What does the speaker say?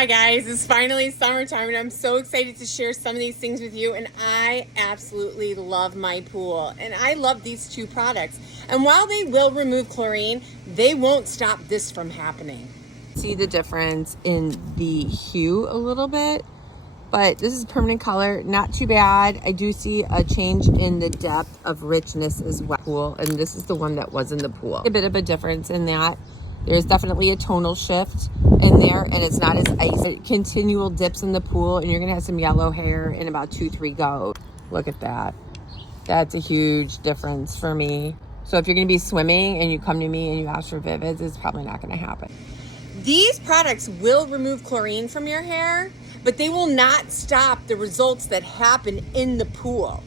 Hi guys, it's finally summertime and I'm so excited to share some of these things with you, and I absolutely love my pool and I love these two products. And while they will remove chlorine, they won't stop this from happening. See the difference in the hue a little bit, but this is permanent color, not too bad. I do see a change in the depth of richness as well, and this is the one that was in the pool. A bit of a difference in that. There's definitely a tonal shift in there, and it's not as icy. Continual dips in the pool, and you're gonna have some yellow hair in about 2-3 goes. Look at that. That's a huge difference for me. So if you're gonna be swimming and you come to me and you ask for Vivids, it's probably not gonna happen. These products will remove chlorine from your hair, but they will not stop the results that happen in the pool.